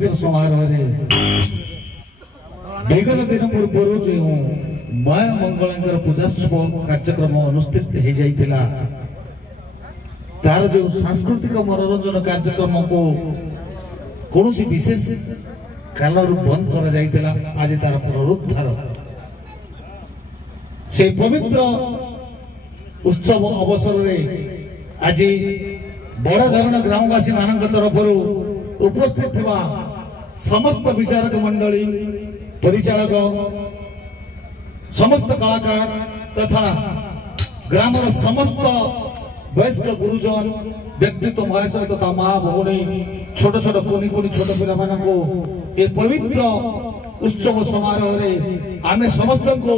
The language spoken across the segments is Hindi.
समारोह विगत दिन पूर्व जो माया मंगल पूजास्तव कार्यक्रम अनुष्ठित हो जाता तार जो सांस्कृतिक मनोरंजन कार्यक्रम को कौन विशेष काल बंद कर आज तार पुनरुद्धार से पवित्र उत्सव अवसर में आज बड़झरण ग्रामवासी मान तरफ उपस्थित थिबा समस्त विचारक मंडली परिचालक समस्त कलाकार तथा ग्रामर समस्त वयस्क गुरुजन व्यक्तित्व महाशय तथा माँ भौणी छोट छोट कुनी कुनी छोट पिला मानको ए पवित्र उत्सव समारोह रे आमे समस्त को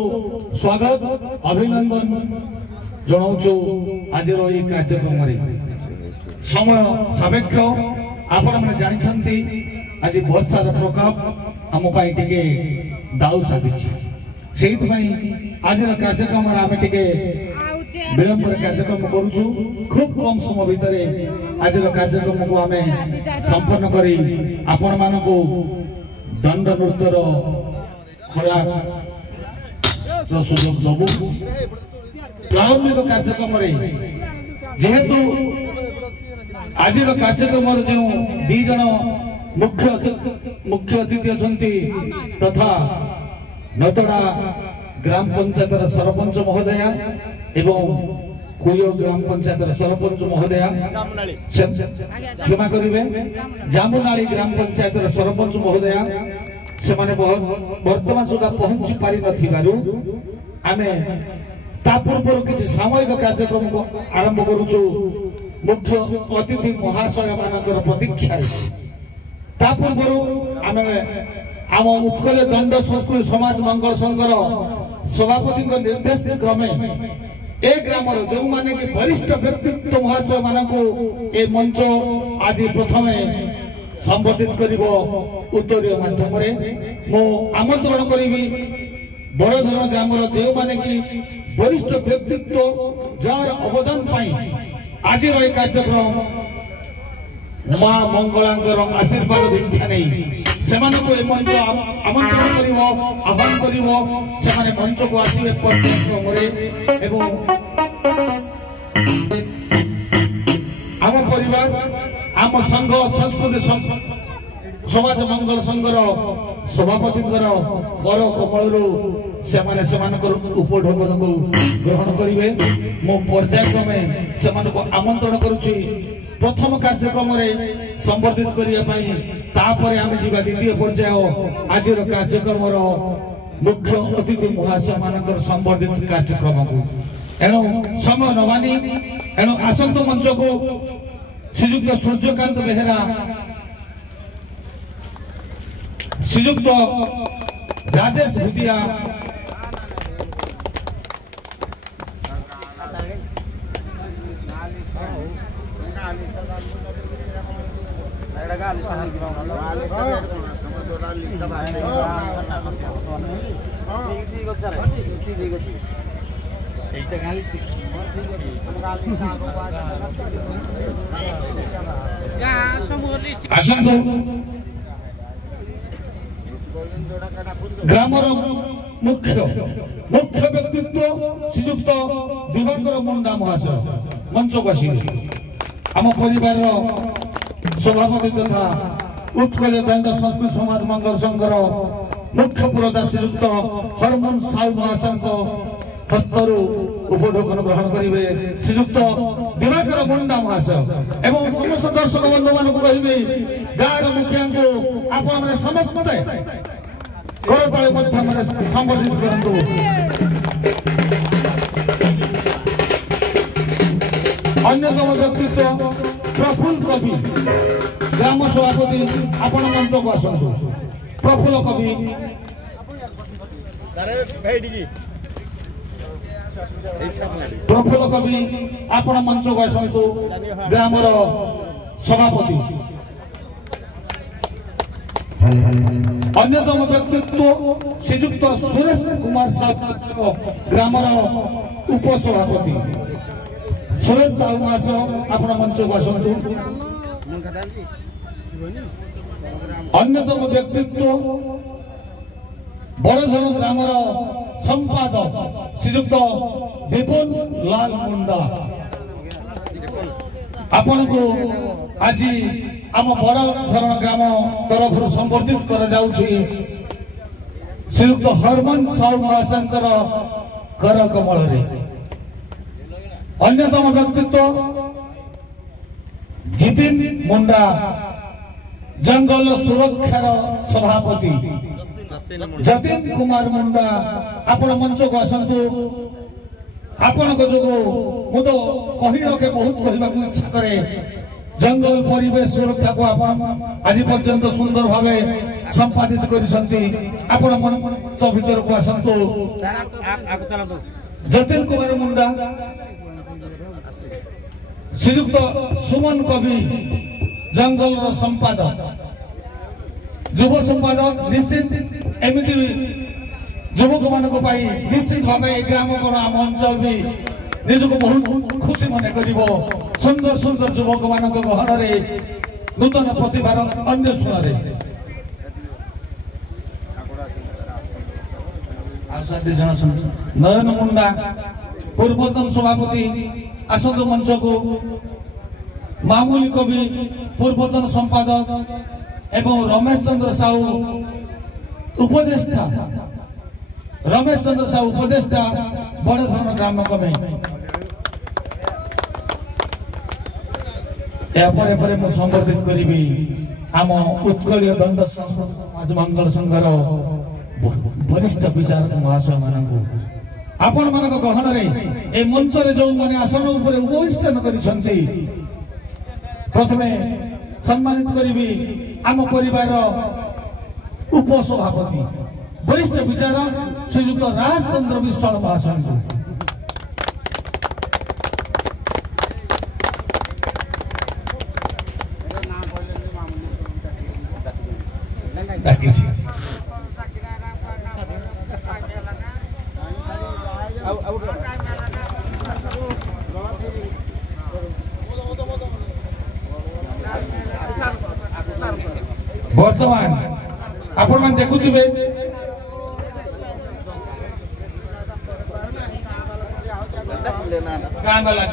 स्वागत अभिनंदन जनाउछु आज रो ए कार्यक्रम रे समय सापेक्ष आपण माने जानि छंती आज वर्षार प्रकोप हम पाई टिके दाउ साधिछि सेहित पई आज कार्यक्रम रे आमे टिके विलंब कार्यक्रम करूछु खूब कम समय भितरे आज कार्यक्रम को आमे संपन्न करी आपण मानको दंड नृत्यर खरा सुयोग दबु प्रारंभिक कार्यक्रम रे जेहेतु आज कार्यक्रम जो दी जन मुख्य अतिथि अच्छा तथा नतड़ा ग्राम पंचायत सरपंच महोदय एवं कुयो ग्राम पंचायत सरपंच महोदय क्षमा करेंगे जामुनाली ग्राम पंचायत सरपंच महोदय से माने वर्तमान सुधा पहुंची पारि नथिबारु आमे ता पूर्व किछि सामूहिक कार्यक्रम को आरंभ करूछु मुख्य अतिथि महाशय मानकर प्रतीक्षा ता पूर्व आमे आम उत्कल दंड संस्कृति समाज मंगल संघर सभापति निर्देश क्रमे ए ग्रामर जो माने कि वरिष्ठ व्यक्तित्व महाशय मानकु ए मंच आज प्रथमे संबोधित करिवो उत्तरीय माध्यम रे मो आमंत्रण करिवि बड़धरण ग्रामर जो माने कि वरिष्ठ व्यक्तित्व जार अवदान पाई आज रो कार्यक्रम मां मंगलांकर आशीर्वाद दीक्षा नहीं सेमानको ए मंच आमंत्रण करिवो आह्वान करिवो सेमाने मंच को आसीबे पर्यक्रम रे एवं आम परिवार आम संघ संस्कृति समाज मंगल संघर सभापति कर कमल सेमाने सेमानकर उपढोकन को ग्रहण करिवे मो पर्यायक्रमे सेमानको आमंत्रण करूछि प्रथम कार्यक्रम रे संबोधित करिया पई तापरे आमे जीवा द्वितीय पर्याय आज कार्यक्रम मुख्य अतिथि महाशय मानकर संबोधित कार्यक्रम को एनो समय नवानी एनो आसंत मंच को श्रीयुक्त सूर्यकांत बेहरा श्रीयुक्त राजेश भुतिया ग्रामर मुख्य व्यक्तित्व श्रीयुक्त दिवाकर मुंडा महाशय मंच को आसी आम परिवार सभापति तथा उत्कल दंड संस्कृति समाज मंगल संघर मुख्य पुरोधा श्रीयुक्त हरमन साहू महाशय हस्तरु उपढोकन ग्रहण करिवे श्रीयुक्त दिवाकर मुंडा महाशय एवं समस्त दर्शक बंधु मान को कहिबे गार मुखिया को आपण माने समस्त करताले माध्यम रे संबोधित करंतु अन्यतम व्यक्तित्व प्रफुल्ल कवि ग्राम सभापति आपण मंच को आसंतु प्रफुल्ल कवि प्रफुल्ल कवि आपण मंच को आसंतु ग्रामर सभापति अन्यतम व्यक्तित्व श्रीयुक्त सुरेश कुमार साहू ग्रामर उपसभापति सुरेश साहू महाशय आपण मंच को आसंतु अन्यतम व्यक्तित्व बड़झर ग्रामर संपादक श्रीजुक्त विपुल लाल मुंडा आपण को आज आम बड़झर ग्राम तरफ संबर्धित कर श्रीयुक्त हरमन साहू महाशंकर कर कमल अन्यतम व्यक्तित्व जितिन मुंडा जंगल सुरक्षार सभापति जतिन कुमार मुंडा आपण मंच को आसतु आपण को जो मु तो कही रखे बहुत कहवा इच्छा करे जंगल परिवेश सुरक्षा को आपण आज पर्यंत सुंदर भाव संपादित करिसंती आपण मंच भीतर को आसतु जतिन कुमार मुंडा श्रीयुक्त सुमन कवि जंगल संपादक युव संपादक निश्चित एमती युवक मान निश्चित भाव ग्राम आम अंचल भी निजक बहुत खुशी मन कर सुंदर सुंदर युवक मान गहन नूतन प्रतिभार अन्वेषण नयन मुंडा पूर्वतन सभापति आसतु मंच को मामूली कवि पूर्वतन संपादक एवं रमेश चंद्र साहू उपदेष्टा बड़धरण ग्राम कमिटी संबोधित करी आम उत्कलीय दंड समाज मंगल संघर वरिष्ठ विचारक महाशय मान आपण मान गहन मंच जो मैंने आसन उपवेशन कर प्रथमे सम्मानित करी आम परिवार उपसभापति वरिष्ठ विचारक श्रीयुक्त राजचंद्र विश्वाल महाशय वर्तमान आपण मन देखुथिबे कांगला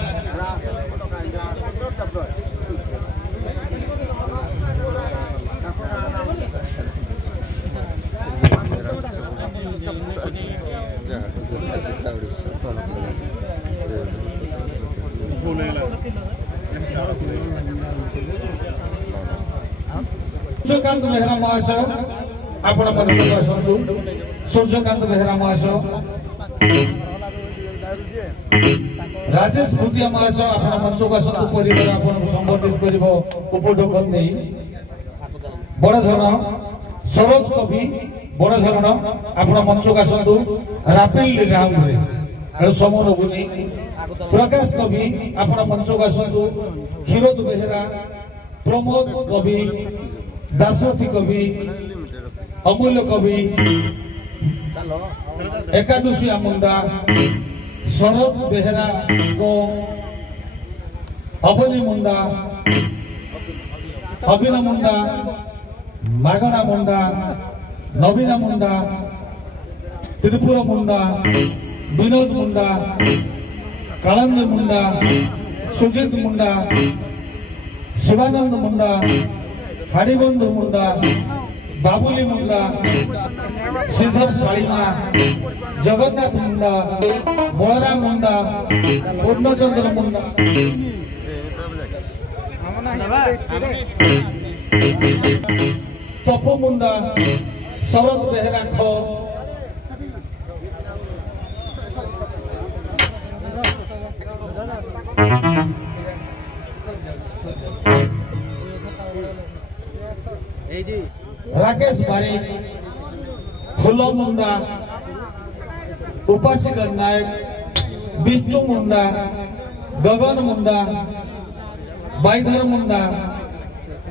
सूर्यकांत बेहरा महाशय आपण मंच को आसतु सूर्यकांत बेहरा महाशय राजेश भूतिया महाशय आपण मंच को आसतु परिवार आपण संबोधित करिवो उपडोकन नै बड़झरण सरोज कवि बड़झरण आपण मंच को आसतु रापेल राउंड रे आरो समूह गुनी प्रकाश कवि आपण मंच को आसतु खीरोद बेहरा प्रमोद कवि दासरथी कवि अमूल्य कवि एकादशी मुंडा शरद बेहरा को अवनी मुंडा अभिन मुंडा मागणा मुंडा नवीना मुंडा त्रिपुरा मुंडा विनोद मुंडा कालंद मुंडा सुजित मुंडा शिवानंद मुंडा हाड़ीबंधु मुंडा बाबुली मुंडा श्रीधर सालीमा जगन्नाथ मुंडा बलराम मुंडा पूर्णचंद्र मुंडा तपु मुंडा शरद बेहरा खो राकेश बारी फूलो मुंडा उपासिकर नायक विष्णु मुंडा गगन मुंडा बाईधर मुंडा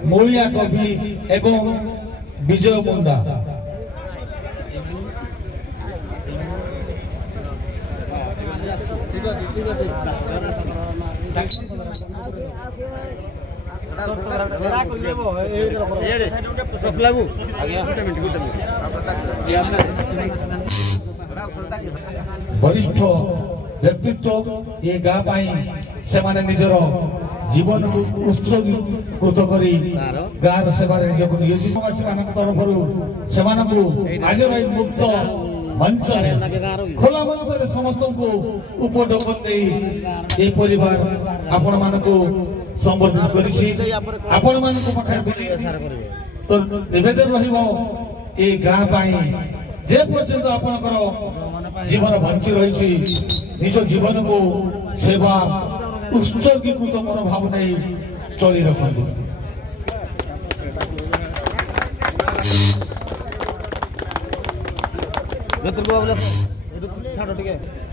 मूलिया कवि एवं विजय मुंडा वरिष्ठ व्यक्तित्व ये गाँ से निजर जीवन को उत्सर्गीकृत कर गाँव सेवार निजक नियोजितवासी तरफ से आज मुक्त मंच खोला मंच समस्त को उपढोकन दे ये परिवार आपण मानक संबोधित तो निवेदन रे गाँ जे पर्यंत आपणकर जीवन बंची रही निज जीवन को सेवा उत्सर्गीकृत मनोभाव नहीं चली रखु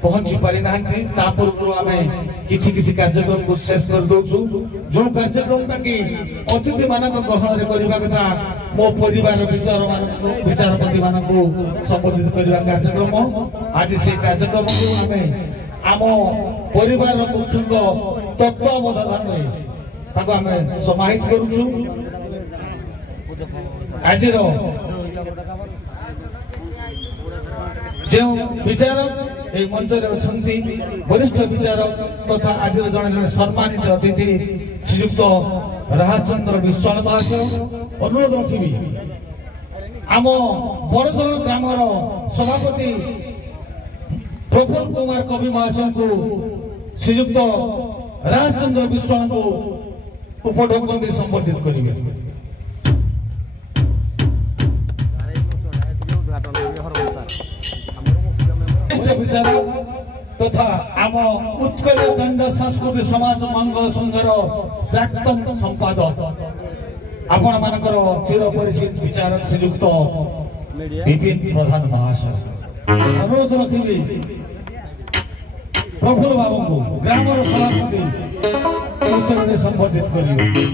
पहुंची पारि ना पूर्व आम किसी कार्यक्रम को शेष कर दौचु जो कार्यक्रम कि अतिथि मान गहन करने कथा मो परिवार विचारपति मान संबोधित करने कार्यक्रम आज से कार्यक्रम को आम परिवार मुख्य तत्वावधान आम समाहित करुचु आज जो विचारक ये मंच वरिष्ठ विचारक तथा आज जड़े जड़े सम्मानित अतिथि श्रीयुक्त राजचंद्र विश्वाल महाशय अनुरोध रखी आम बड़जोर ग्राम सभापति प्रफुल्ल कुमार कवि महाशय को श्रीयुक्त राजचंद्र विश्वाल को उपढोकन दे संबोधित करेंगे। तथा आम उत्कल दंड संस्कृति समाज मंगल संघर प्राक्तन संपादक आपण मानकर चिर परिचित विचारक श्रीयुक्त विपिन प्रधान महाशय अनुरोध रखी प्रफुल्ल बाबू को ग्राम सभापति उत्तर संबोधित करेंगे।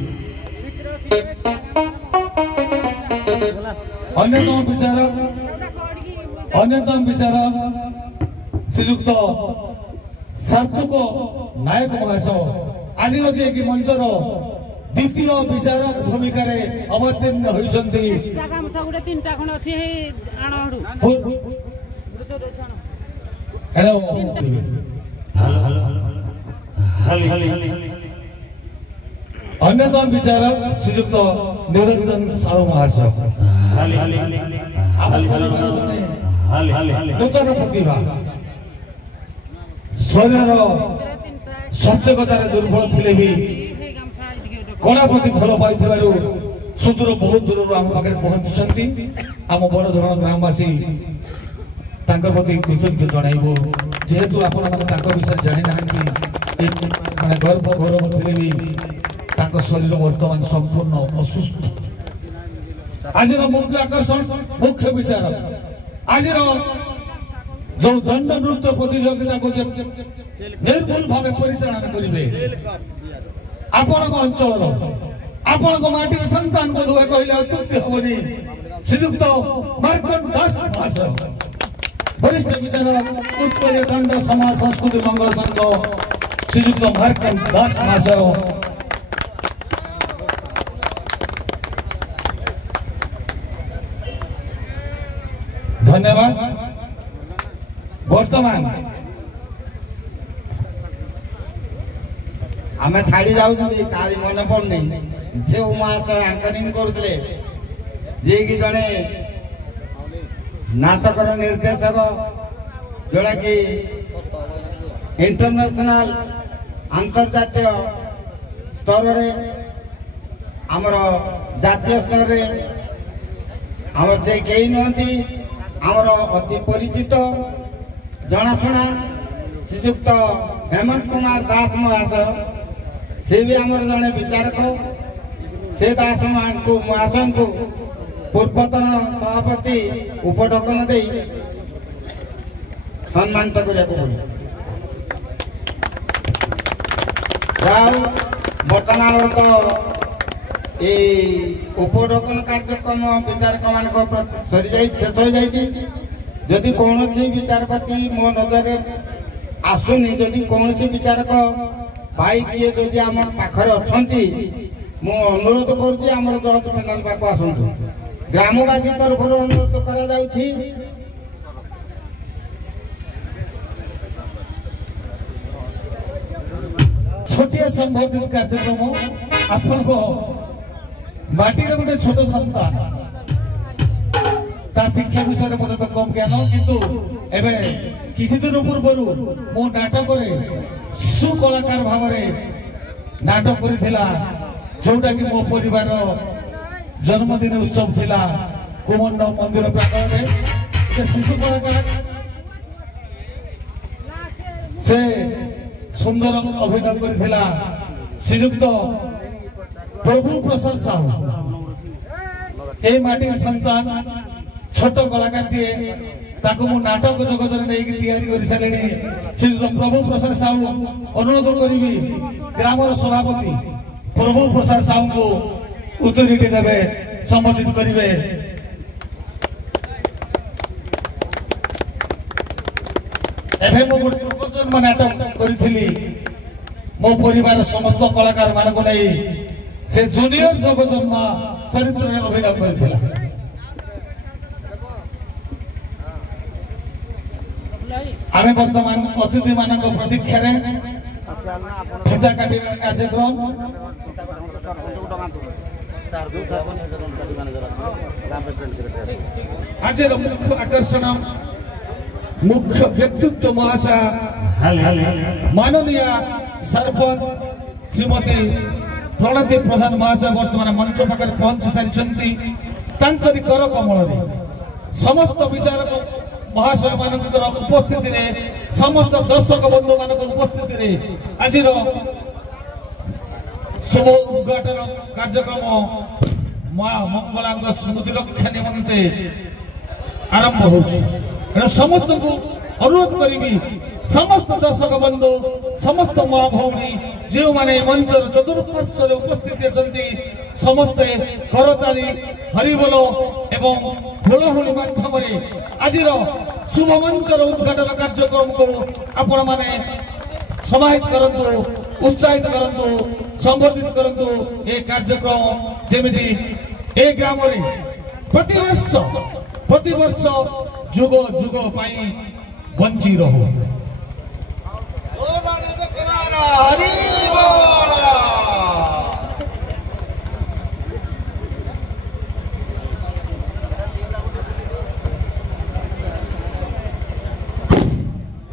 अन्यतम विचारक श्रीयुक्त सार्थक नायक महाशय आज जे कि मंचर द्वितीय विचारक भूमिका अवतीर्ण होती अन्यतम विचारक श्रीयुक्त निरंजन साहू महाशय नूतन प्रतिभा शरीर सत्यकतार दुर्बल थे भी कणा प्रति भल पाई सुदूर बहुत दूर आम पाखे पहुंची आम बड़ धरण ग्रामवासी प्रति कृतज्ञ जनइबू जेहेतु आप विषय जानी ना गर्भ गौरव थे भी शरीर वर्तमान संपूर्ण असुस्थ आज मुख्य आकर्षण मुख्य विचारक आज जो दंड नृत्य प्रतियोगिता को निर्भुल भाव परिचालन करेंगे आपण अंचल आपण माटी संतान बोध कहले अत्युक्ति हेनी श्रीयुक्त मार्कंड दास महाशय वरिष्ठ विचारक उत्कल दंड समाज संस्कृति मंगल संघ श्रीयुक्त मार्कंड दास महाशय धन्यवाद। वर्तमान आम छाड़ी जाऊँ कारी मन पड़नी से महाशय आंकरिंग करते जे कि जड़े नाटकर निर्देशक जोड़ा कि इंटरनेशनल अंतर्जातीय स्तर रे आमर जातीय स्तर रे आम से कई नुहति आमर अति परिचित जनाशुना श्रीयुक्त हेमंत कुमार दास महाशय से भी आमर जड़े विचारक से दास महाशय को पूर्वतन सभापति उपढोकन दे सम्मानित बर्तमान तो ये उपढोकन कार्यक्रम विचारक मान सरी जा शेष हो जाती जदि कौन सी विचारपति मो नजर आसुनी जदि कौन सी विचारक भाई किए जदि आम पाखरे अच्छा ମୁଁ ଅନୁରୋଧ କରୁଛି ଆମର ଜଜ୍ ପ୍ୟାନେଲ ପାଖକୁ ଆସନ୍ତୁ। ଗ୍ରାମବାସୀ ତରଫରୁ ଅନୁରୋଧ କରାଯାଉଛି छोटिया संबोधित कार्यक्रम आपको माटीर गोटे छोट संस्था ता शिक्षा विषय में तो कम ज्ञान किंतु एबे किसी दिन पूर्व मो नाटक शिशु कलाकार भाव नाटक करिथिला जोटा कि मो परिवार जन्मदिन उत्सव थिला कुमंड मंदिर प्रांगण में शिशु कलाकार से सुंदर अभिनय करिथिला श्रीयुक्त प्रभु प्रसाद साहू ए माटी संतान छोट कलाकार टे ताको मु नाटक जगत रे नै तैयारी करि सालेनी श्रीयुक्त प्रभु प्रसाद साहू अनुरोध करिवि ग्रामर सभापति प्रभु प्रसाद साहू को उत्तरीटी देबे संबोधित करिवे। एभे मो जन्म नाटक करिथिली मो परिवार समस्त कलाकार मानको नै से जूनियर जग जन्म चरित्र रे अभिनय करिथिला। आमे वर्तमान अतिथि मानक प्रतीक्षा रे पूजा काटिबार कार्यक्रम आज मुख्य आकर्षण मुख्य व्यक्तित्व महाशय माननीय सरपंच श्रीमती प्रणति प्रधान महाशय वर्तमान मंच पाखे पहुंची सारी कर कमल समस्त विचारक महाशय मान उपस्थिति रे समस्त दर्शक बंधु मान उपस्थिति आज शुभ उद्घाटन कार्यक्रम मां मंगला स्मृति रक्षा निमंते आरंभ हो समस्त को अनुरोध करी समस्त दर्शक बंधु समस्त माँ भौणी जो माने मंचर चतुर्पार्श्व उपस्थित अच्छी समस्ते करताली हरिबोल एवं हुलहुली माध्यम आज शुभ मंचर उद्घाटन कार्यक्रम को आपण माने समाहित करंतु उत्साहित करंतु संवर्धित करंतु ये कार्यक्रम जेमिति ए ग्राम रे प्रति वर्ष जुग जुग पाई बंची रहो।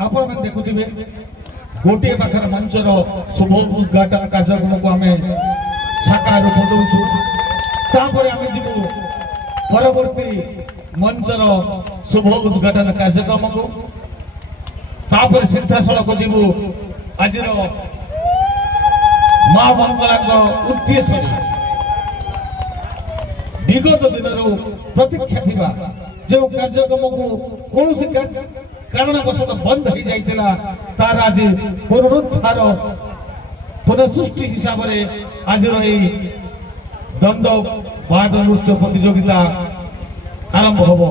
आप देखुवे गोटे पाखर मंचर शुभ उद्घाटन कार्यक्रम को आम साकार रूप दौचु आम जीवु परवर्ती मंचर शुभ उद्घाटन कार्यक्रम को तापर सिद्धासल को जीवु आज मां मंगला उद्देश्य विगत दिन प्रतीक्षा थिबा जो कार्यक्रम को कौन कारणवशत बंद हो जाइतिला तार आज पुनरुद्धार पुनःसृष्टि हिसाब से आज दंड वाद नृत्य प्रतियोगिता आरंभ होबो।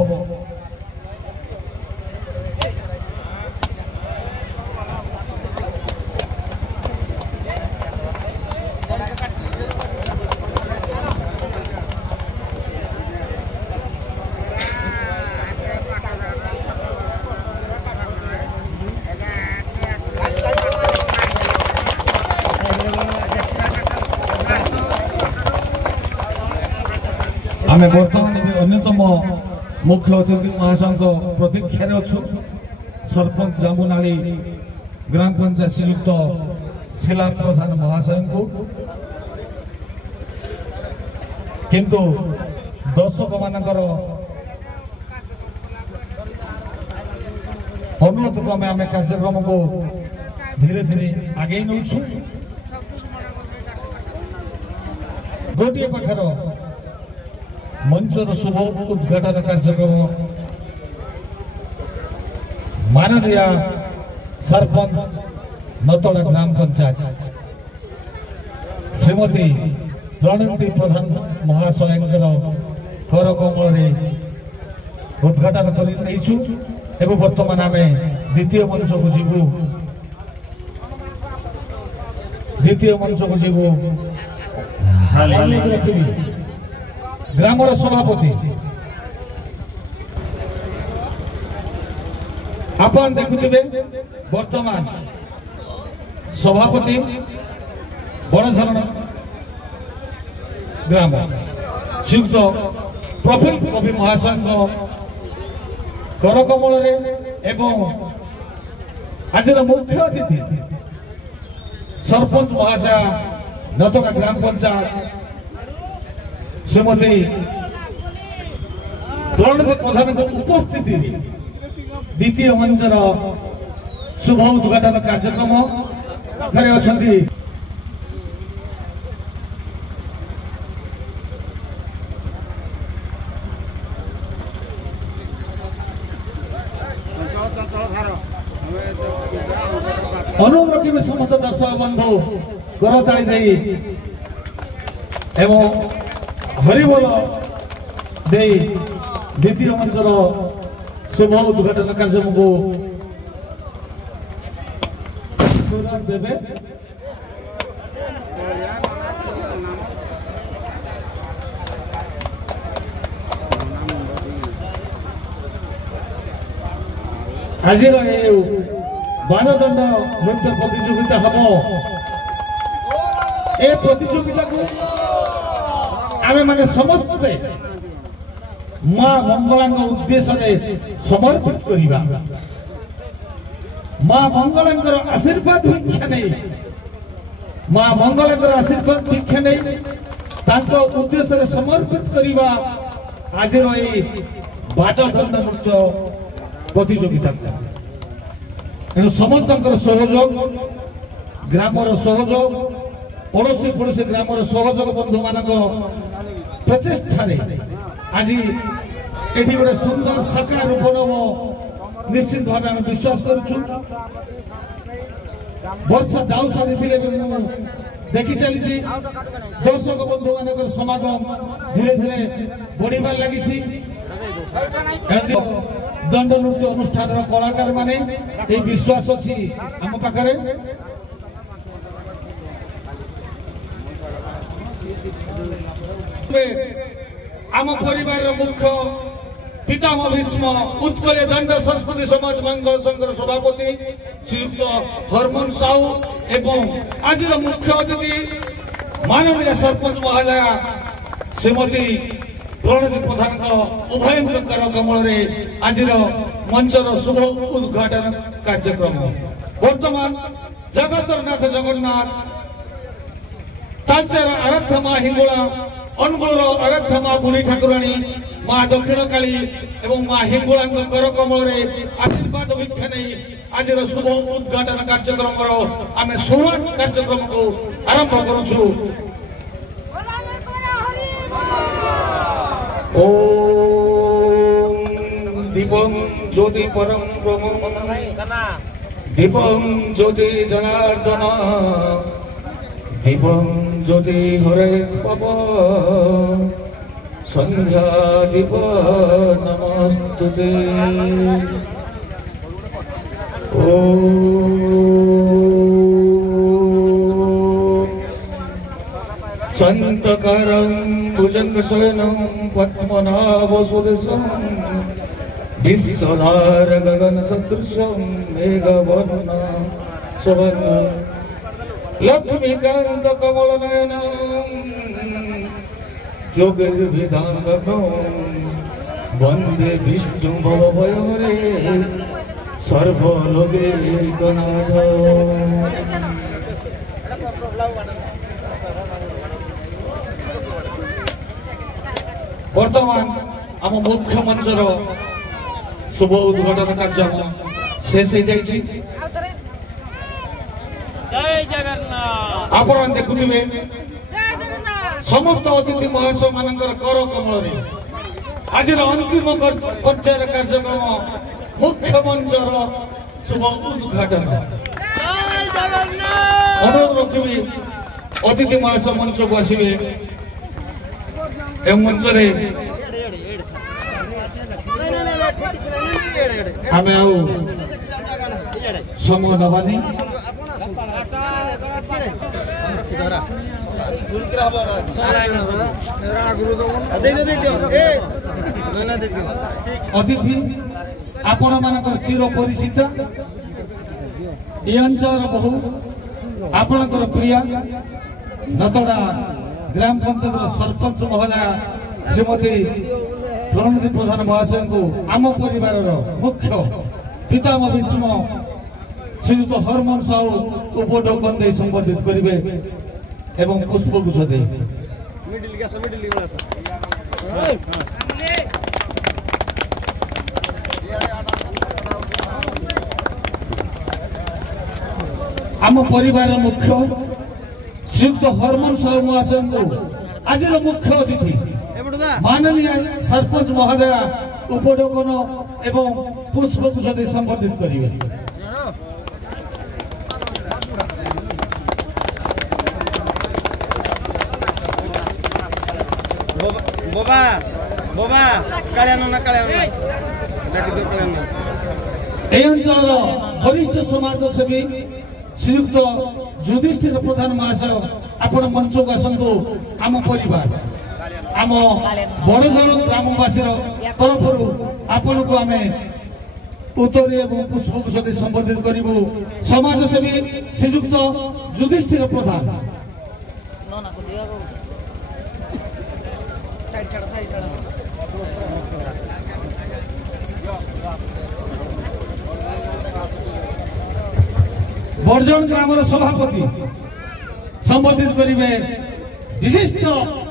आमे वर्तमान अन्यतम मुख्य अतिथि महाशय प्रतीक्षा अच्छु सरपंच जामुनाली ग्राम पंचायत श्रीयुक्त शिला प्रधान महाशय को किंतु दर्शक मानकर अनुरोध क्रमे आम कार्यक्रम को धीरे धीरे आगे नौ गोटे पाखर मंचर शुभ उद्घाटन कार्यक्रम माननीय सरपंच नतड़ा ग्राम पंचायत श्रीमती प्रणति प्रधान महाशय कर कमल उद्घाटन कर वर्तमान आम द्वितीय मंच को जीवु रखी ग्रामर सभापति आपण देखुथिबे वर्तमान सभापति बड़झरण ग्राम श्रीयुक्त प्रफुल्ल कवि महाशय कर कमल एवं आज मुख्य अतिथि सरपंच महाशय नतोड़ा ग्राम पंचायत श्रीमती प्रणति प्रधान उपस्थिति द्वितीय मंचर शुभ उद्घाटन कार्यक्रम घरे अछंती अनुरोध रखिबे समस्त दर्शक बंधु करताली दे एवं हरिबोल दे द्वितीय मंचर शुभ उद्घाटन कार्यक्रम को देवे आज बानदंड नृत्य प्रतियोगिता हम ए प्रतियोगिता को आमे माने समस्त मां मंगला उद्देश्य समर्पित करिबा मां मंगला आशीर्वाद भिक्षा नहीं मां मंगला आशीर्वाद भिक्षा नहीं तांको उद्देश्य समर्पित करिबा आज रही बानदंड नृत्य प्रतियोगिता तेणु समस्त सहयोग ग्रामर सहयोग पड़ोशी पड़ोशी ग्रामर सहयोग बंधु मान प्रचेषा आज ये गोटे सुंदर साकार रूप नब निश्चित भाव आम विश्वास करुचु वर्षा दाऊ सारी देखी चली दर्शक बंधु मान समागम धीरे धीरे बढ़िबार लगी दंड नृत्य अनुष्ठान कलाकार माने विश्वास अच्छी आम पाखे आम परिवार मुख्य पितामह भीष्म उत्कल दंड संस्कृति समाज मंगल संघर सभापति श्रीयुक्त हरमन साहू एवं आज मुख्य अतिथि माननीय सरपंच महोदया श्रीमती प्रणति प्रधान उभय कर कमल आज मंचर शुभ उद्घाटन कार्यक्रम वर्तमान जगतरनाथ जगन्नाथ तालचेर आराध्य मां हिंगोला अनुगुल आराध्य मां बुढ़ी ठाकुराणी मां दक्षिण काली एवं मां हिंगोला कर कमल आशीर्वाद भिक्षा नहीं आज शुभ उद्घाटन कार्यक्रम आम शुरुआत कार्यक्रम को आरंभ करुचु ओम दीपं ज्योति परम ब्रह्म दीपं ज्योति जनार्दन दीपं ज्योति हरे पव संध्या दीप नमस्तुते संतकरं भुजंगशयनं पद्मनाभसुरेशं विश्वधार गगन सदृशं मेघवर्णं शोभनं लक्ष्मीकांत कमलनयनं योगिर्विधानगतं वन्दे विष्णु भवभयहरे सर्वलोकैकनाथ। वर्तमान आम मुख्य मंचर शुभ उद्घाटन कार्यक्रम शेष हो जाइए। आप देखुवे समस्त अतिथि महाशय मान कर कमल आज अंतिम पर्यायर कार्यक्रम मुख्य मंचर शुभ उद्घाटन अनुरोध रखी अतिथि महाशय मंच को आसवे मंचरे आम समय नवानी अतिथि आपण मानकर चिर परिचित ए अंचल बहु आपणकर प्रिय नतड़ा ग्राम पंचायत सरपंच महोदया श्रीमती प्रणति प्रधान महाशय को आम परिवार मुख्य पितामह भीष्म श्रीयुक्त हरमन साहू उपढौकन दे संबोधित करेंगे एवं पुष्पगुच्छ दे आम परिवार मुख्य श्रीयुक्त हरमन साहू महाशय को आज मुख्य अतिथि माननीय सरपंच महोदया उपढौकन एवं पुष्पगुच्छ दे संबोधित करेंगे। बोबा बोबा कालियानो ना ए अंचल वरिष्ठ समाजसेवी श्रीयुक्त युधिष्ठिर प्रधान महाशय आपण मंच को आसतु आम परिवार आम बड़झर ग्रामवासी तरफ आपण को आम उत्तरी एवं पुष्पगुच्छ दे संबोधित करूँ। समाजसेवी श्रीयुक्त युधिष्ठिर प्रधान बड़जन ग्राम सभापति संबोधित करेंगे। विशिष्ट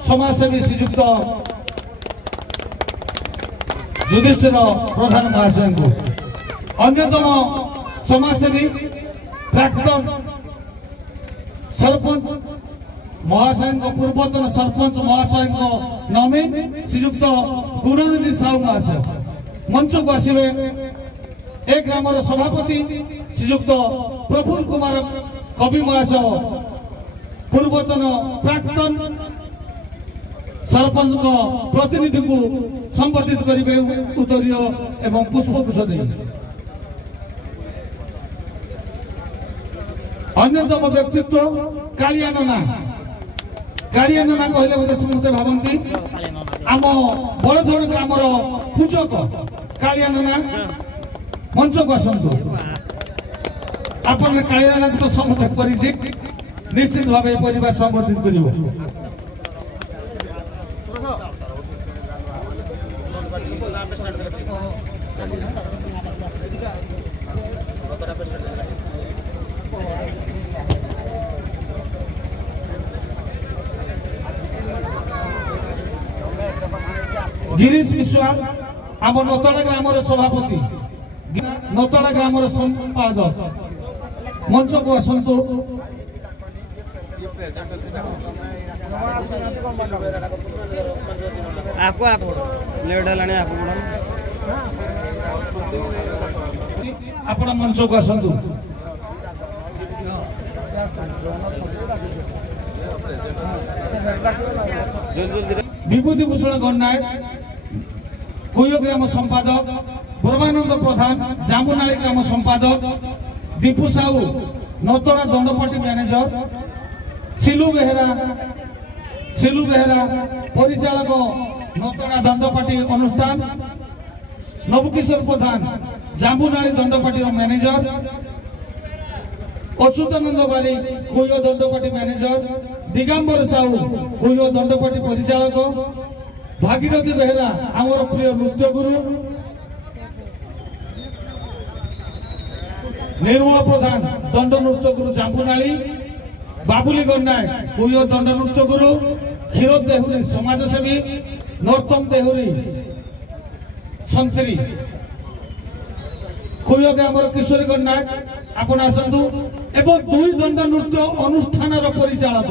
समाजसेवी श्रीयुक्त युधिष्ठिर प्रधान महाशय को अन्यतम समाजसेवी प्राक्तन सरपंच महाशय पूर्वतन सरपंच महाशय नमी श्रीयुक्त गुणनिधि साहू महाशय मंच को आसवे। एक ग्राम सभापति श्रीयुक्त प्रफुल्ल कुमार कवि महाशय पूर्वतन प्राक्तन सरपंच प्रतिनिधि को संबोधित करेंगे उत्तरीय एवं पुष्पगुच्छ दे। अन्यतम व्यक्तित्व कालिया नना कहले बोधे समस्ते भावती आम बड़झड़ ग्राम पूजक कालिया नना मंच को आसतु। आपण कालिया नना तो समस्ते परिचित निश्चित भाव परिवार संबोधित कर। गिरीश विश्वाल आम नतड़ा ग्राम सभापति नतड़ा ग्राम संपादक मंच को आसतु। आपण मंच को आसतु। विभूति भूषण गणनायक कुयो ग्राम संपादक ब्रह्मानंद प्रधान जामुनाली ग्राम संपादक दीपू साहू नौतड़ा दंडपट्टी मैनेजर सिलू बेहरा परिचालक नौतड़ा दंडपट्टी अनुष्ठान नवकिशोर प्रधान जामुनाली दंडपट्टी मैनेजर अच्युतानंद बारी कुयो दंडपट्टी मैनेजर दिगंबर साहू कुयो दंडपट्टी परिचालक भागीरथी बेहरा आमर प्रिय नृत्य गुरु निर्मल प्रधान दंड नृत्य गुरु जांबुनाली बाबुली गणनायक कुयो दंड नृत्य गुरु क्षीरोद देहुरी समाजसेवी नरोत्तम देहुरी संतरी कुयो ग्रामर किशोरी गणनायक आपण आसतु एवं दुई दंड नृत्य अनुष्ठान परिचालक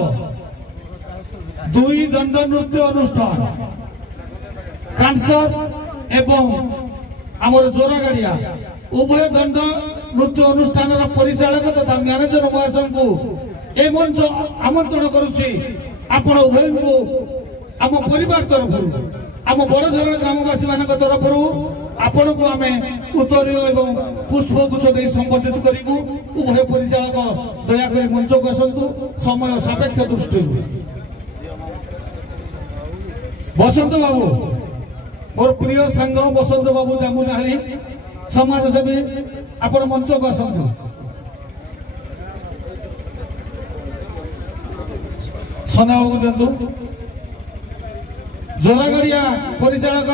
दुई दंड नृत्य अनुष्ठान कांसर एवं आमर जोरागाड़िया उभय दंड नृत्य अनुष्ठान परिचालक तथा मैनेजर महाशय को ए मंच आमंत्रण करुच्ची आपण उभय को आम परिवार तरफ आम बड़झर ग्रामवासी मान तरफ आपण को आम उत्तरीय एवं पुष्पगुच्छ दे संबोधित करूँ। उभय परिचालक दयाकोरी मंच को आसतु समय सापेक्ष दृष्टि। बसंत बाबू मोर प्रिय सांग बसंत बाबू जामुनाहारी समाजसेवी आपण मंच को आसतु सोना बाबू दिंतु जोरागड़िया परिचालक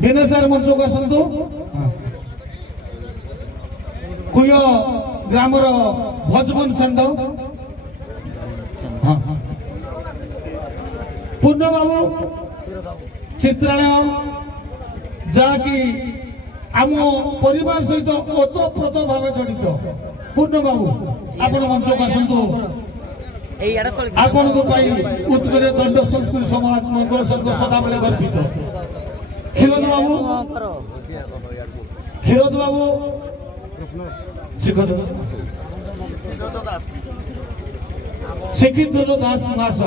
विनय सार मंच को आसतु कुयो ग्रामर भजबन षंड पूर्ण बाबू चित्रालय जहाँकि आम परिवार सहित ओतप्रोत भाव जड़ित पूर्ण बाबू आपण मंच को आसतु आपण उत्तरे दंड संस्कृति समाज मंगल संघ सदाबले गर्वित क्षीरोद बाबू शिक्षित दास मास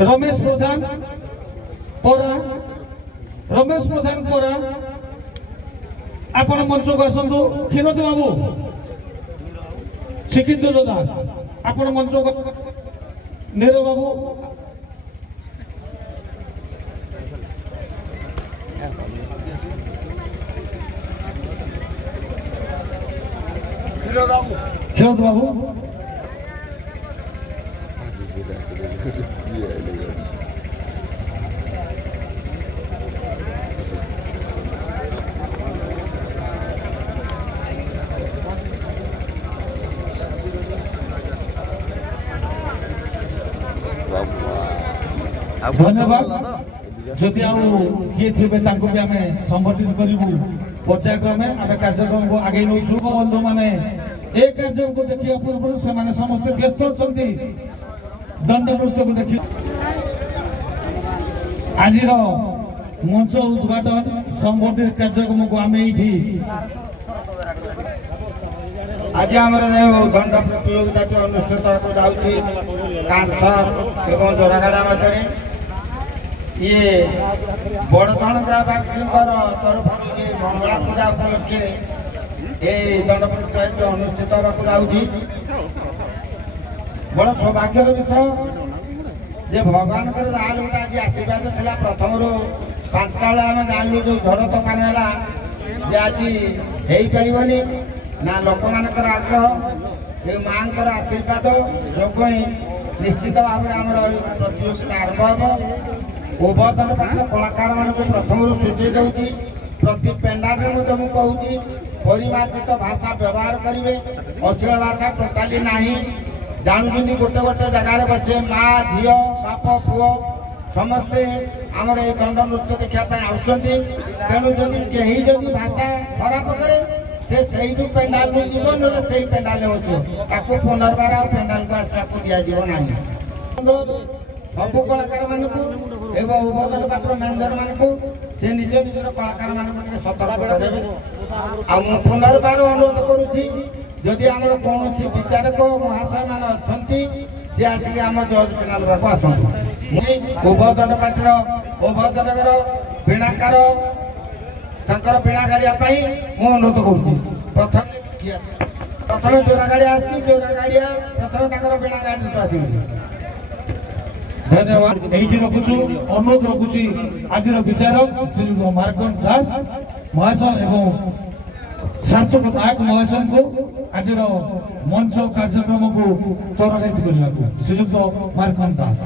रमेश प्रधान परा आपण मंच को आसतु क्षीरोद बाबू शिक्षित दास आपण मंच को नेरो बाबू क्षीरोद बाबू धन्यवाद जदि किए थे भी आम संबर्धित करूँ पर्यायक्रमे आम कार्यक्रम को आगे नौ बंधु मैंने ए कार्यक्रम को देखा पूर्व से समस्त व्यस्त अच्छा दंड नृत्य को देख आज मंच उद्घाटन संबर्धित कार्यक्रम को आम ये आज आम दंड प्रतियोगिता अनुष्ठित जाऊँगी कांसर एवं जोरागाड़ा मध्य ये बड़धन ग्रामवासी तरफ मंगला पूजा उपलक्षे ये दंड प्रतियोगिता अनुष्ठित होगा जाऊँगी बड़ सौभाग्यर विषय जे भगवान जहाँ गोटे आज आशीर्वाद था प्रथम रू 5टा बेले आम जानलु जो झड़ तोफान है जे आज हो पारनी ना लोक मान आग्रह ये माँ आशीर्वाद जो निश्चित भाव में आम प्रतियोगिता आरंभ हो उभयतन पाखर कलाकार मान प्रथम सूची दूसरी प्रति पेंडाल में मुझे कहूँ परिमार्जित भाषा व्यवहार करेंगे अश्लील भाषा टोटाली ना जानते गोटे गोटे जगार बचे माँ झील बाप पुओ समस्ते आमर ये दंड नृत्य देखापी आनु जदि कहीं जदि भाषा खराब करे से पेंडाल में जीव ना से पेंडाल में अच्छे पुनर्बार आ पेंडाल को आसवा दिज्व ना सबू कलाकार मानक एवं उभयतन पात्र मैनेजर मानक से निज निजर कलाकार मानक सतर्क करेंगे आ पुनर्बार अनुरोध करुच्ची जदि आम कौन विचारक महाशय मान अच्छा सी आसिक आम जज पेनाल को आसतु उभयतन पार्टी उभयतनगर वीणाकार वीणा गाड़िया मुझे अनुरोध करुच्ची प्रथम जोरा गाड़िया जोरागाड़िया प्रथम वीणा गाड़ी आस धन्यवाद यही रखुचु अनुरोध रखुची आज विचारक श्री मार्कंड दास महाशय एवं सार्थक नायक महाशय को आज मंच कार्यक्रम को त्वरान्वित करने श्रीजुक्त मार्कंड दास।